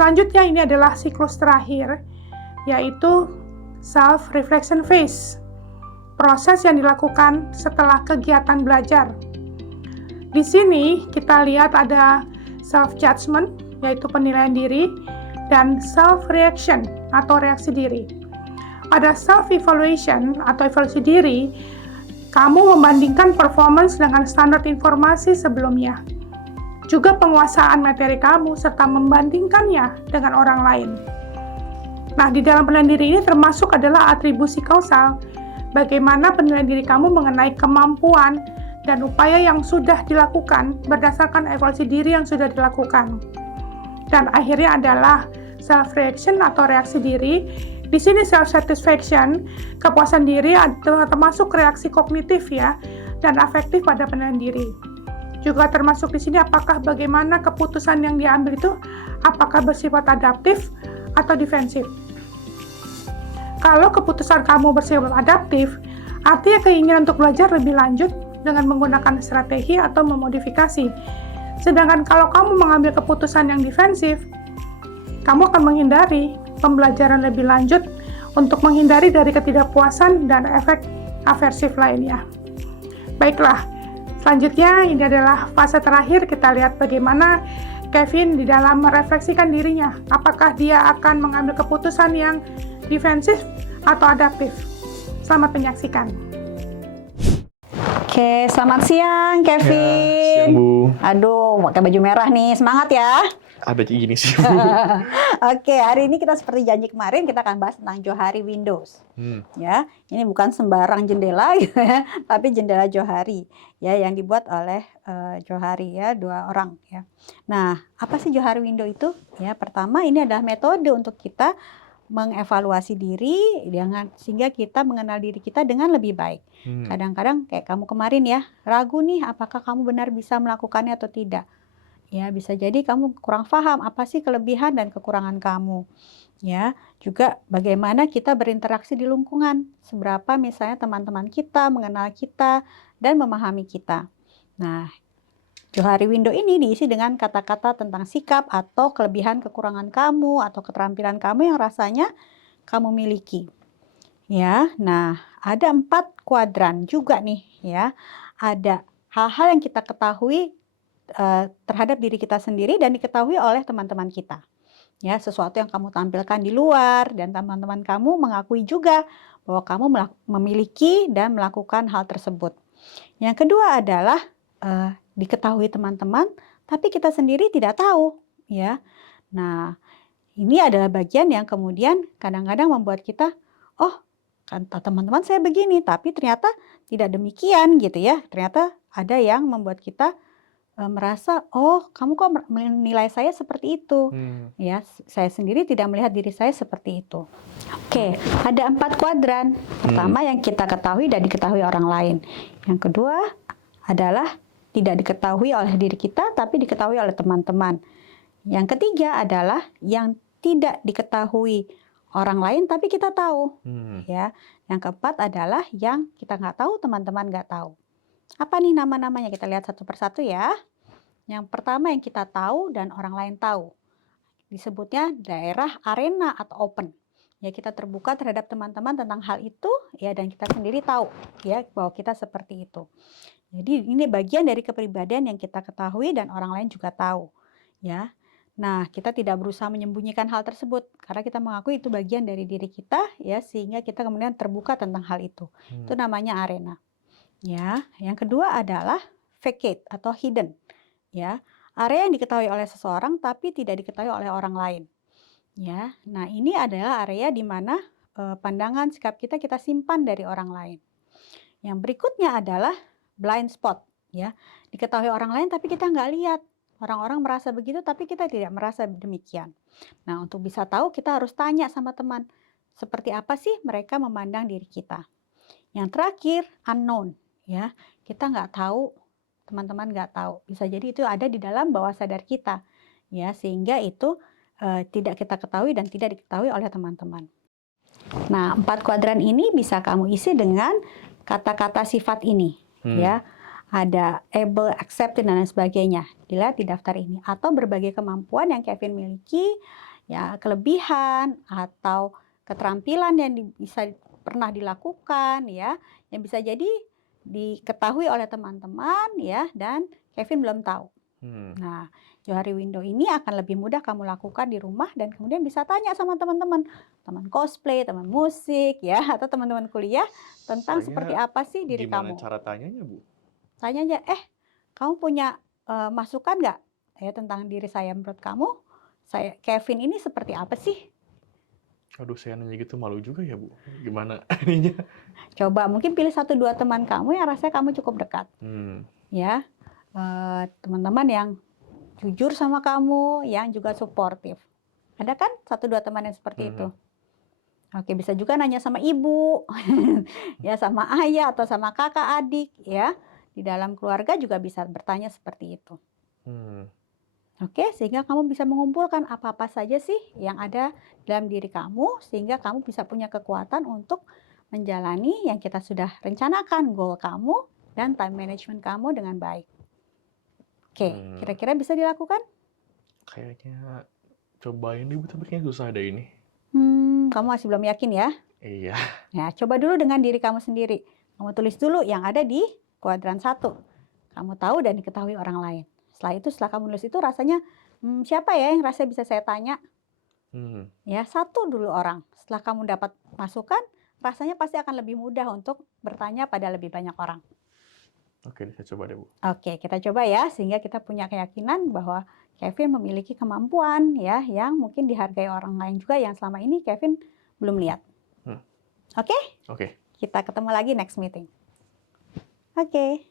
selanjutnya ini adalah siklus terakhir, yaitu self-reflection phase. Proses yang dilakukan setelah kegiatan belajar. Di sini kita lihat ada self-judgment, yaitu penilaian diri, dan self-reaction atau reaksi diri. Pada self-evaluation atau evaluasi diri, kamu membandingkan performance dengan standar informasi sebelumnya. Juga penguasaan materi kamu serta membandingkannya dengan orang lain. Nah, di dalam penilaian diri ini termasuk adalah atribusi kausal. Bagaimana penilaian diri kamu mengenai kemampuan dan upaya yang sudah dilakukan berdasarkan evaluasi diri yang sudah dilakukan. Dan akhirnya adalah self-reaction atau reaksi diri. Di sini self-satisfaction, kepuasan diri termasuk reaksi kognitif ya, dan afektif pada penilaian diri. Juga termasuk di sini apakah bagaimana keputusan yang diambil itu apakah bersifat adaptif atau defensif. Kalau keputusan kamu bersifat adaptif, artinya keinginan untuk belajar lebih lanjut dengan menggunakan strategi atau memodifikasi. Sedangkan kalau kamu mengambil keputusan yang defensif, kamu akan menghindari pembelajaran lebih lanjut untuk menghindari dari ketidakpuasan dan efek aversif lainnya. Baiklah, selanjutnya ini adalah fase terakhir. Kita lihat bagaimana Kevin di dalam merefleksikan dirinya. Apakah dia akan mengambil keputusan yang defensif atau adaptif? Selamat menyaksikan. Oke, selamat siang Kevin. Ya, siang Bu. Aduh, pakai baju merah nih, semangat ya. Ada gini sih Bu. Oke, hari ini kita seperti janji kemarin kita akan bahas tentang Johari Windows. Ya, ini bukan sembarang jendela gitu ya, tapi jendela Johari ya yang dibuat oleh Johari ya, 2 orang ya. Nah, apa sih Johari Window itu? Ya, pertama ini adalah metode untuk kita mengevaluasi diri sehingga kita mengenal diri kita dengan lebih baik. Kadang-kadang kayak kamu kemarin ya, ragu nih apakah kamu benar bisa melakukannya atau tidak. Ya, bisa jadi kamu kurang paham apa sih kelebihan dan kekurangan kamu. Ya, juga bagaimana kita berinteraksi di lingkungan. Seberapa misalnya teman-teman kita mengenal kita dan memahami kita. Nah, Johari Window ini diisi dengan kata-kata tentang sikap atau kelebihan kekurangan kamu atau keterampilan kamu yang rasanya kamu miliki. Ya, nah ada 4 kuadran juga nih ya. Ada hal-hal yang kita ketahui terhadap diri kita sendiri dan diketahui oleh teman-teman kita. Ya, sesuatu yang kamu tampilkan di luar dan teman-teman kamu mengakui juga bahwa kamu memiliki dan melakukan hal tersebut. Yang kedua adalah diketahui teman-teman, tapi kita sendiri tidak tahu, ya. Nah, ini adalah bagian yang kemudian kadang-kadang membuat kita, oh, kata teman-teman saya begini, tapi ternyata tidak demikian gitu ya. Ternyata ada yang membuat kita merasa, oh, kamu kok menilai saya seperti itu, ya. Saya sendiri tidak melihat diri saya seperti itu. Oke, ada 4 kuadran. Pertama yang kita ketahui dan diketahui orang lain. Yang kedua adalah tidak diketahui oleh diri kita, tapi diketahui oleh teman-teman. Yang ketiga adalah yang tidak diketahui orang lain, tapi kita tahu. Ya. Yang keempat adalah yang kita nggak tahu, teman-teman nggak tahu. Apa nih nama-namanya? Kita lihat satu persatu ya. Yang pertama yang kita tahu dan orang lain tahu. Disebutnya daerah arena atau open. Ya, kita terbuka terhadap teman-teman tentang hal itu, ya, dan kita sendiri tahu ya bahwa kita seperti itu. Jadi ini bagian dari kepribadian yang kita ketahui dan orang lain juga tahu, ya. Nah, kita tidak berusaha menyembunyikan hal tersebut karena kita mengakui itu bagian dari diri kita, ya, sehingga kita kemudian terbuka tentang hal itu. Itu namanya arena. Ya, yang kedua adalah vacate atau hidden, ya. Area yang diketahui oleh seseorang tapi tidak diketahui oleh orang lain. Ya. Nah, ini adalah area di mana pandangan sikap kita simpan dari orang lain. Yang berikutnya adalah blind spot, ya. Diketahui orang lain tapi kita nggak lihat. Orang-orang merasa begitu tapi kita tidak merasa demikian. Nah, untuk bisa tahu kita harus tanya sama teman, seperti apa sih mereka memandang diri kita. Yang terakhir, unknown, ya. Kita nggak tahu, teman-teman nggak tahu. Bisa jadi itu ada di dalam bawah sadar kita, ya, sehingga itu tidak kita ketahui dan tidak diketahui oleh teman-teman. Nah, 4 kuadran ini bisa kamu isi dengan kata-kata sifat ini. Ya, ada able, accepted dan lain sebagainya. Dilihat di daftar ini atau berbagai kemampuan yang Kevin miliki ya kelebihan atau keterampilan yang bisa pernah dilakukan ya, yang bisa jadi diketahui oleh teman-teman ya, dan Kevin belum tahu. Nah, Johari Window ini akan lebih mudah kamu lakukan di rumah dan kemudian bisa tanya sama teman-teman, teman cosplay, teman musik ya, atau teman-teman kuliah tentang Saya seperti apa sih diri Gimana kamu. cara tanyanya, Bu? Tanya aja, kamu punya masukan nggak ya tentang diri saya, menurut kamu saya Kevin ini seperti apa sih? Aduh, saya nanya gitu malu juga ya, Bu. Gimana ininya? Coba mungkin pilih 1-2 teman kamu yang rasanya kamu cukup dekat. Ya, teman-teman yang jujur sama kamu, yang juga suportif. Ada kan 1-2 teman yang seperti itu? Oke, bisa juga nanya sama ibu, ya sama ayah atau sama kakak adik ya. Di dalam keluarga juga bisa bertanya seperti itu. Oke, sehingga kamu bisa mengumpulkan apa-apa saja sih yang ada dalam diri kamu, sehingga kamu bisa punya kekuatan untuk menjalani yang kita sudah rencanakan, goal kamu dan time management kamu dengan baik. Oke, kira-kira bisa dilakukan? Kayaknya cobain deh, Bu, tapi kayaknya susah deh ini. Kamu masih belum yakin ya? Iya. Ya, coba dulu dengan diri kamu sendiri. Kamu tulis dulu yang ada di kuadran 1. Kamu tahu dan diketahui orang lain. Setelah kamu nulis itu rasanya, siapa ya yang rasanya bisa saya tanya? Ya, 1 dulu orang. Setelah kamu dapat masukan, rasanya pasti akan lebih mudah untuk bertanya pada lebih banyak orang. Oke, saya coba deh, Bu. Oke, kita coba ya, sehingga kita punya keyakinan bahwa Kevin memiliki kemampuan ya, yang mungkin dihargai orang lain juga yang selama ini Kevin belum lihat. Oke? Oke. Kita ketemu lagi next meeting. Oke.